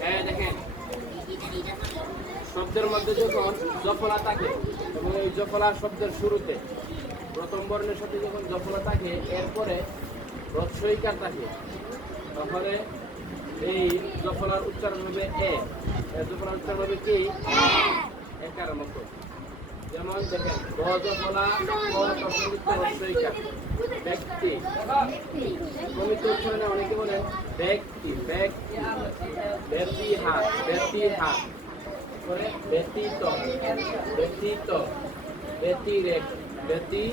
হ্যাঁ দেখেন। শব্দের মধ্যে যখন জফলা থাকে এবং এই জফলা শব্দের শুরুতে, প্রথম বর্ণের সাথে যখন জফলা থাকে, এরপরে রৎসইকার থাকে, তাহলে এই জফলার উচ্চারণ হবে এ। জফলার উচ্চারণ হবে কি? একার মতো। যেমন দেখেন ব জফলা ক ব্যক্তি। উচ্চারণে অনেকে বলেন, ব্যক্তি ব্যক্তি ব্যক্তি হাত ব্যক্তি হাত করে ব্যতীত ব্যতীত, ব্যতিরেক, ব্যতি,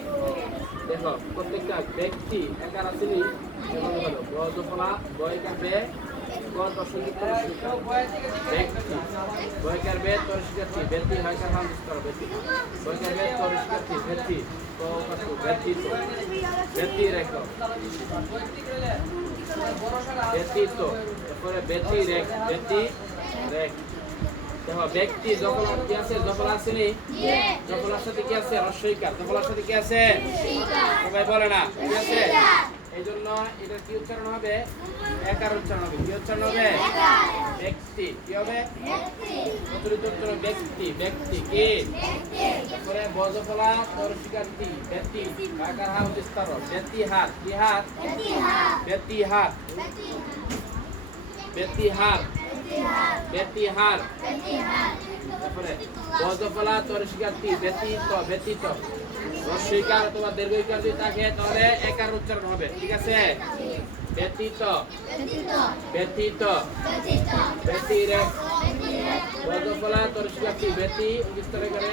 দেখো, প্রত্যেকটা ব্যক্তি একার আসেনি যেমন হলো বজফলা বয়কার বে গর প্রসঙ্গিত ব্যক্তি। বয়কার বে তোর শিক্ষার্থী ব্যক্তি হয়কার হাম করো ব্যক্তি বয়কার বে তোর শিক্ষার্থী ব্যক্তি তো কত ব্যতীত ব্যক্তি রেখ ব্যতীত এরপরে ব্যতি রেখ ব্যতি রেখ দেখো ব্যক্তি যখন কি আছে? যখন আসেনি যখনের সাথে কি আছে? রস্বইকার যখনের সাথে কি আছে? সবাই বলে না। কি আছে? এই জন্য এটা কি উচ্চারণ হবে? একার উচ্চারণ হবে। কি উচ্চারণ হবে? ব্যক্তি। কি হবে? প্রচলিত উচ্চারণ ব্যক্তি। ব্যক্তি কি? তারপরে বজফলা তরশিকার্থী ব্যক্তি। কাকার হাত বিস্তার ব্যক্তি হাত। কি হাত? ব্যক্তি হাত। ব্যক্তি হাত। ব্যক্তি হাত। তারপরে বজফলা তরশিকার্থী ব্যতীত ব্যতীত রস্বইকার অথবা দীর্ঘইকার যদি থাকে তাহলে একার উচ্চারণ হবে ঠিক আছে? ব্যতীত। ব্যতীত। ব্যতিরে। বজফলা তরশিকার্থী ব্যতি বিস্তারে করে